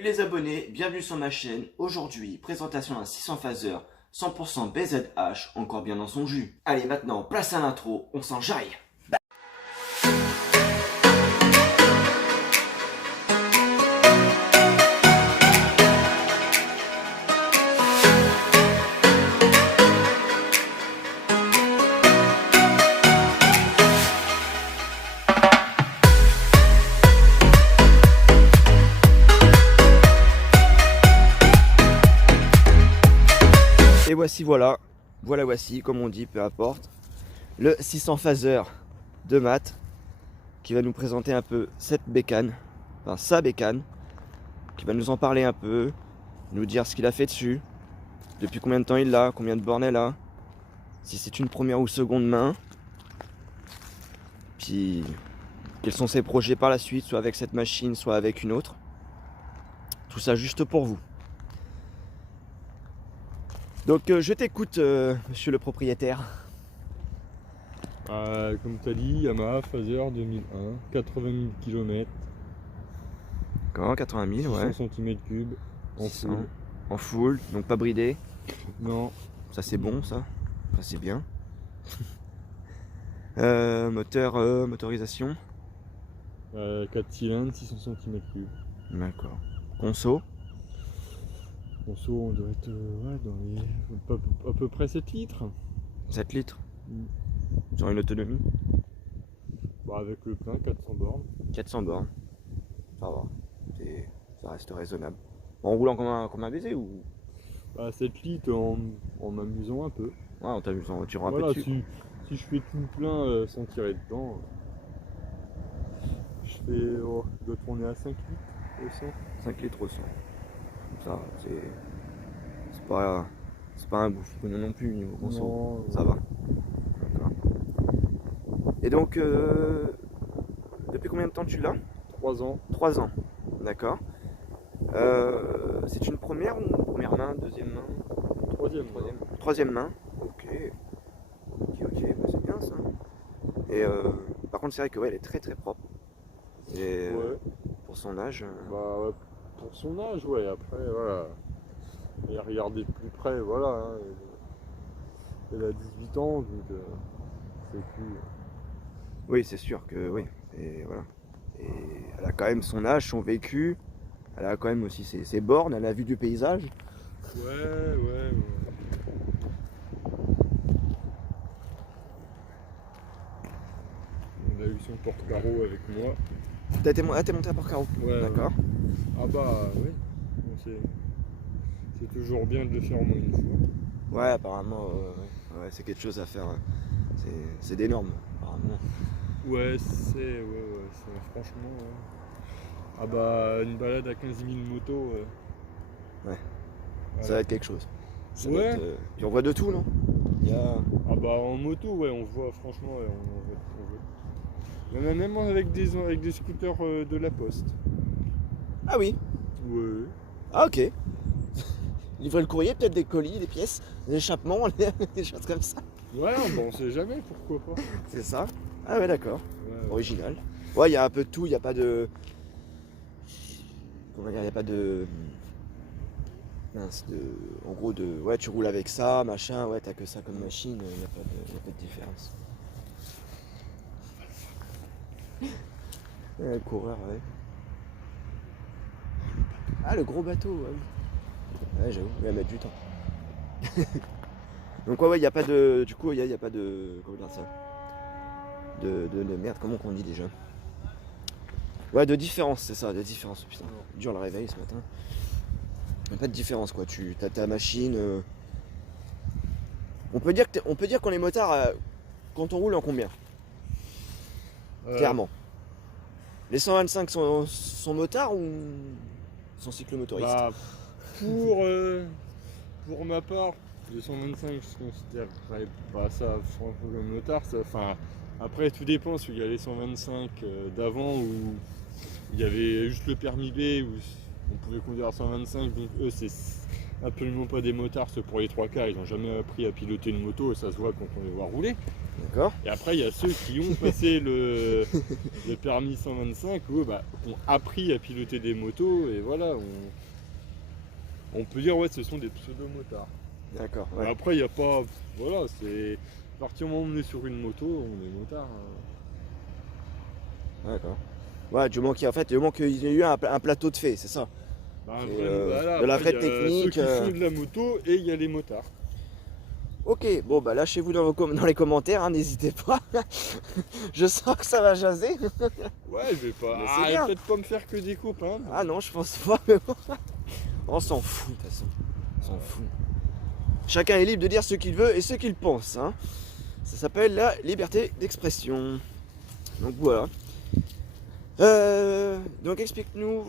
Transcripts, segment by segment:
Salut les abonnés, bienvenue sur ma chaîne. Aujourd'hui, présentation d'un 600 phaser 100% BZH, encore bien dans son jus. Allez maintenant, place à l'intro, on s'enjaille. Et voici, voici, comme on dit, peu importe, le 600 phaser de Matt qui va nous présenter un peu cette bécane, enfin sa bécane, qui va nous en parler un peu, nous dire ce qu'il a fait dessus, depuis combien de temps il l'a, combien de bornes elle a, si c'est une première ou seconde main, puis quels sont ses projets par la suite, soit avec cette machine, soit avec une autre. Tout ça juste pour vous. Donc je t'écoute, monsieur le propriétaire. Comme tu as dit, Yamaha Phaser 2001, 80 000 km, Quand 80 000, ouais. 600 cm3 en 600. full. En full, donc pas bridé. Non, Ça c'est bon, ça c'est bien. Motorisation. 4 cylindres, 600 cm3. D'accord. Conso. Conso, on doit être dans les à peu près 7 litres. 7 litres. Mm. Sur une autonomie. Avec le plein, 400 bornes. 400 bornes. Ça va. Ça reste raisonnable. En roulant comme un baiser ou 7 litres en m'amusant un peu. ouais, en t'amusant, tu un peu Voilà, dessus. si je fais tout plein sans tirer dedans, je dois tourner à 5 litres au 100. 5 litres au 100. Ça, c'est pas un bouffe non plus niveau conso. Non, Ça va. D'accord. Et donc, depuis combien de temps tu l'as? 3 ans. 3 ans. D'accord. C'est une première ou une première main, deuxième main? Troisième main. Ok. Ok, bah, c'est bien ça. Et par contre, c'est vrai que ouais, elle est très très propre. Et Ouais. pour son âge. Ouais, pour son âge, ouais, après, voilà. Et regardez de plus près, voilà. Hein, elle a 18 ans, donc c'est plus. Oui, c'est sûr que oui. Et voilà. Et elle a quand même son âge, son vécu. Elle a quand même aussi ses bornes, elle a vu du paysage. Ouais. On a eu son porte-carreau avec moi. T'es monté à Port-Carreau. Ouais. D'accord. Ah bah, oui. Bon, c'est toujours bien de le faire au moins une fois. Ouais, apparemment, ouais, c'est quelque chose à faire. C'est des normes, apparemment. Ouais, c'est franchement. Ah bah, une balade à 15 000 motos. Ouais. Voilà. Ça va être quelque chose. Ça va Ouais. être, puis on voit de tout, non? Il y a... Ah bah en moto, ouais, on voit, franchement, ouais, on voit. Il y en a même avec des scooters de la Poste. Ah oui. Ouais. Ah ok. Livrer le courrier, peut-être des colis, des pièces, des échappements, des choses comme ça. Ouais, bah on sait jamais, pourquoi pas. C'est ça. Ah ouais, d'accord. Ouais. Original. Ouais, il y a un peu de tout, il n'y a pas de... Comment dire, il n'y a pas de... Mince, en gros, ouais, tu roules avec ça, machin, ouais, t'as que ça comme machine, il n'y a pas de différence. Ouais, le coureur, ouais. Ah, le gros bateau, ouais. Ouais, j'avoue, il va mettre du temps. Donc ouais, il n'y a pas de... Du coup, il n'y a pas de... Comment dire ça? De merde, comment qu'on dit déjà? Ouais, de différence, c'est ça, de différence. Putain, dur le réveil ce matin. Il n'y a pas de différence, quoi. Tu as ta machine... On peut dire qu'on est motard quand on roule en combien? Clairement. Les 125 sont motards ou sont cyclomotoristes? Bah, pour ma part, les 125, je considérerais pas ça comme motard. Enfin, après, tout dépend, parce qu'il y a les 125 d'avant où il y avait juste le permis B, où on pouvait conduire à 125, donc eux, c'est absolument pas des motards, ceux pour les 3 quarts, ils n'ont jamais appris à piloter une moto, et ça se voit quand on les voit rouler. D'accord. Et après, il y a ceux qui ont passé le permis 125, où bah, ont appris à piloter des motos, et voilà, on peut dire, ouais, ce sont des pseudo-motards. D'accord. Mais Ouais. après, il n'y a pas. Voilà, c'est. À partir du moment où on est sur une moto, on est motard. D'accord. Ouais, du moment qu'il y ait eu un plateau de fait, c'est ça. Bah, C'est, voilà, de la après, vraie il y a ceux technique. qui font de la moto et il y a les motards. Ok, bon bah lâchez-vous dans les commentaires, hein, n'hésitez pas. Je sens que ça va jaser. Ouais, je vais pas. Mais c'est bien. Peut-être pas me faire que des copains. mais- Ah non, je pense pas, mais bon. On s'en fout de toute façon. On s'en fout. Chacun est libre de dire ce qu'il veut et ce qu'il pense. Hein. Ça s'appelle la liberté d'expression. Donc voilà. Donc explique-nous,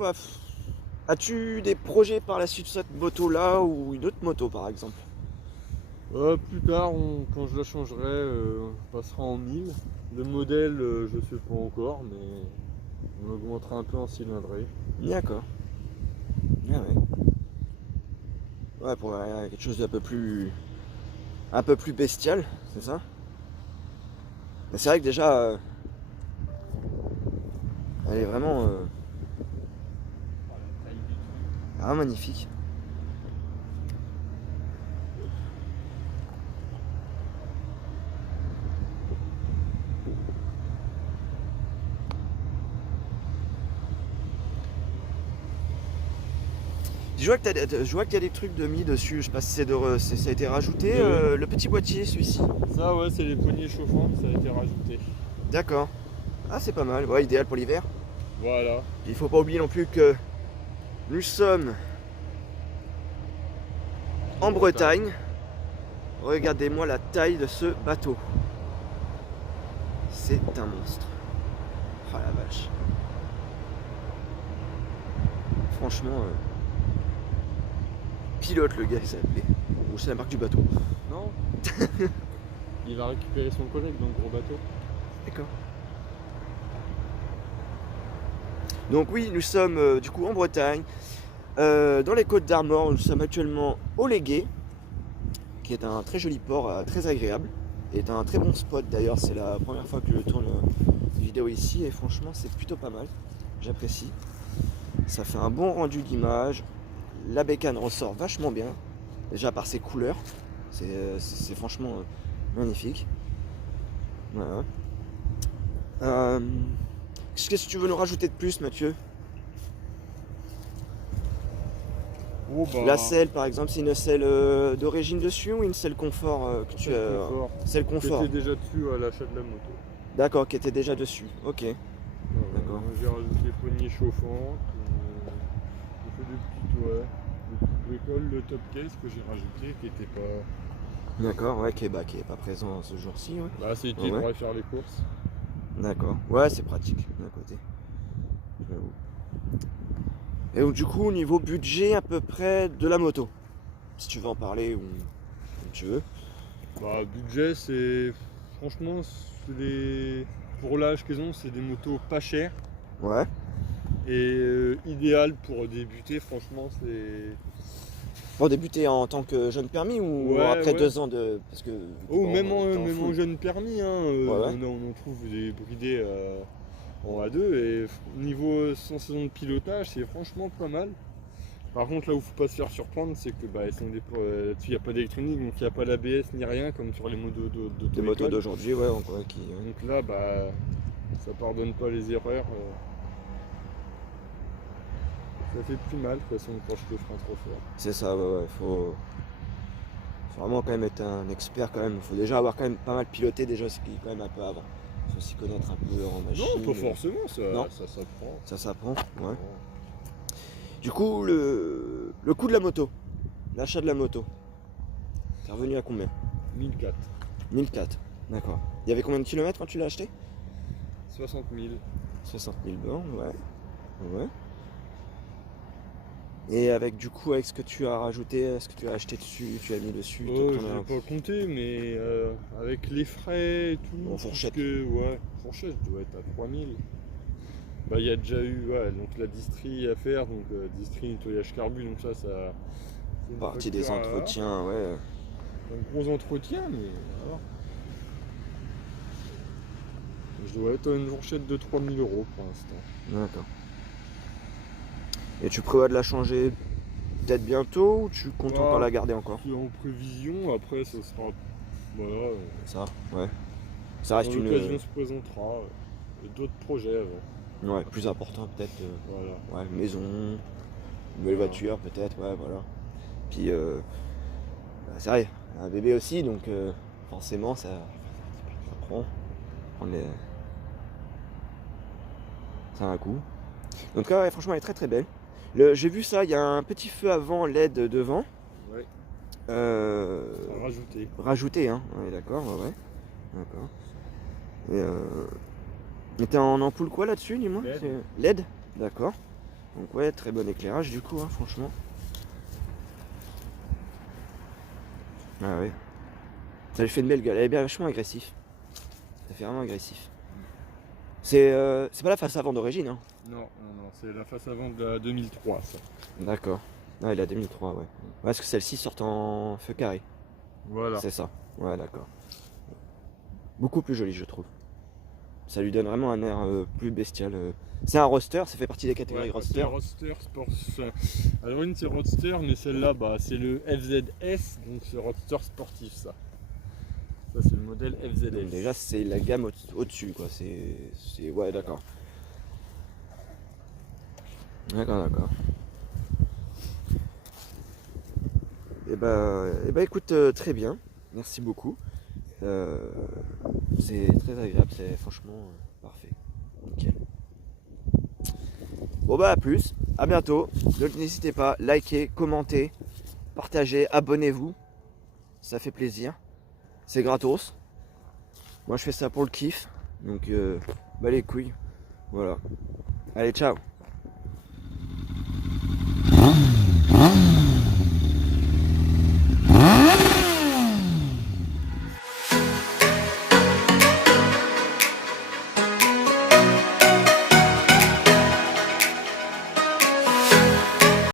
as-tu des projets par la suite sur cette moto-là ou une autre moto par exemple? Plus tard, quand je la changerai, on passera en 1000. Le modèle, je sais pas encore, mais on augmentera un peu en cylindrée. D'accord. Ah ouais. Ouais, pour quelque chose un peu plus bestial, c'est ça? Mais c'est vrai que déjà, elle est vraiment, magnifique. Je vois qu'il y a des trucs de mis dessus, je sais pas si ça a été rajouté, le petit boîtier celui-ci. Ça, ouais, c'est les poignées chauffantes, ça a été rajouté. D'accord. Ah, c'est pas mal, ouais, idéal pour l'hiver. Voilà. Il faut pas oublier non plus que nous sommes en Bretagne. Regardez-moi la taille de ce bateau. C'est un monstre. Oh la vache. Franchement, pilote le gars, il s'appelait. Ou c'est la marque du bateau. Non. Il va récupérer son collègue dans le gros bateau. D'accord. Donc oui, nous sommes du coup en Bretagne, dans les Côtes d'Armor. Nous sommes actuellement au Légué, qui est un très joli port, très agréable, et est un très bon spot d'ailleurs. C'est la première fois que je tourne une vidéo ici, et franchement c'est plutôt pas mal. J'apprécie. Ça fait un bon rendu d'image. La bécane ressort vachement bien, déjà par ses couleurs. C'est franchement magnifique. Voilà. Qu'est-ce que tu veux nous rajouter de plus, Mathieu? Oh, bah, La selle, par exemple, c'est une selle d'origine dessus ou une selle confort que tu as? confort. Selle confort. J'étais déjà dessus à l'achat de la moto. D'accord, qui était déjà dessus. Ok. D'accord. J'ai rajouté les poignées chauffantes. J'ai fait des petites bricoles, le top case que j'ai rajouté qui était pas. D'accord, ouais, qui est pas présent ce jour-ci. Ouais. Bah, c'est utile Ouais. pour aller faire les courses. D'accord. Ouais, c'est pratique d'un côté. J'avoue. Et donc du coup, au niveau budget à peu près de la moto, si tu veux en parler ou comme tu veux. Bah, budget, c'est. Franchement, pour l'âge qu'elles ont, c'est des motos pas chères. Ouais. Et idéal pour débuter, franchement, c'est. Pour débuter en tant que jeune permis ou Ouais, après ouais. 2 ans de. Parce que. Oh, bon, même t'es en full. jeune permis, hein, Ouais. on trouve des bridés en A2 et niveau sensation de pilotage, c'est franchement pas mal. Par contre, là où faut pas se faire surprendre, c'est que bah, là-dessus, il n'y a pas d'électronique, donc il n'y a pas d'ABS ni rien comme sur les motos Des motos d'aujourd'hui, ouais, encore qui. Donc là, bah, ça pardonne pas les erreurs. Ça fait plus mal de toute façon quand je te freine trop fort. C'est ça, ouais, faut vraiment quand même être un expert quand même. Faut déjà avoir quand même pas mal piloté déjà, ce qui est quand même un peu avant. Faut s'y connaître un peu en machine. Non, pas forcément, Non. ça s'apprend. Ça s'apprend, ouais. Du coup, le coût de la moto, l'achat de la moto, c'est revenu à combien? 1004. 1004, d'accord. Il y avait combien de kilomètres quand tu l'as acheté? 60 000. 60 000 bornes, ouais. Ouais. Et avec du coup, avec ce que tu as rajouté, ce que tu as acheté dessus, tu as mis dessus, Oh, je l'ai pas compté, mais avec les frais et tout. En fourchette. Ouais, fourchette, je dois être à 3000. Bah, il y a déjà eu donc la distrie à faire, donc distrie, nettoyage carbu, donc ça. C'est une partie des facture entretiens, ouais. un gros entretien, mais voilà. Je dois être à une fourchette de 3000 € pour l'instant. D'accord. Et tu prévois de la changer peut-être bientôt ou tu comptes Bah, encore la garder encore? C'est en prévision, après ce sera. Voilà, Ça, ouais. Ça quand reste une. l'occasion se présentera, d'autres projets avant. Ouais, plus important peut-être. Voilà. Ouais, maison, nouvelle voiture peut-être, ouais, voilà. Puis, bah, c'est vrai, un bébé aussi, donc forcément ça prend. Ça a un coup. En tout cas, ouais, franchement, elle est très très belle. J'ai vu ça, il y a un petit feu avant LED devant. Ouais, Euh, à rajouter. Rajouté, hein. Ouais, d'accord, ouais. D'accord. Et t'es en ampoule quoi là-dessus, dis-moi? LED. C'est LED. D'accord. Donc ouais, très bon éclairage du coup, hein, franchement. Ah ouais. Ça lui fait une belle gueule. Elle est bien vachement agressif. Ça fait vraiment agressif. C'est pas la face avant d'origine, hein. Non, c'est la face avant de la 2003, ça. D'accord. Ah, il a 2003, ouais. Ouais, parce que celle-ci sort en feu carré. Voilà. C'est ça. Ouais, d'accord. Beaucoup plus joli, je trouve. Ça lui donne vraiment un air plus bestial. C'est un roadster, ça fait partie des catégories Ouais, roadster. c'est roadster sport. Alors une c'est roadster, mais celle-là, bah, c'est le FZS, donc c'est roadster sportif, ça. Ça c'est le modèle FZS. Donc déjà, c'est la gamme au-dessus, quoi. C'est. Ouais, d'accord. D'accord, d'accord. Et bah écoute, très bien. Merci beaucoup. C'est très agréable, c'est franchement parfait. Nickel. Bon bah à plus, à bientôt. Donc n'hésitez pas, likez, commentez, partagez, abonnez-vous. Ça fait plaisir. C'est gratos. Moi je fais ça pour le kiff. Donc bah les couilles. Voilà. Allez, ciao.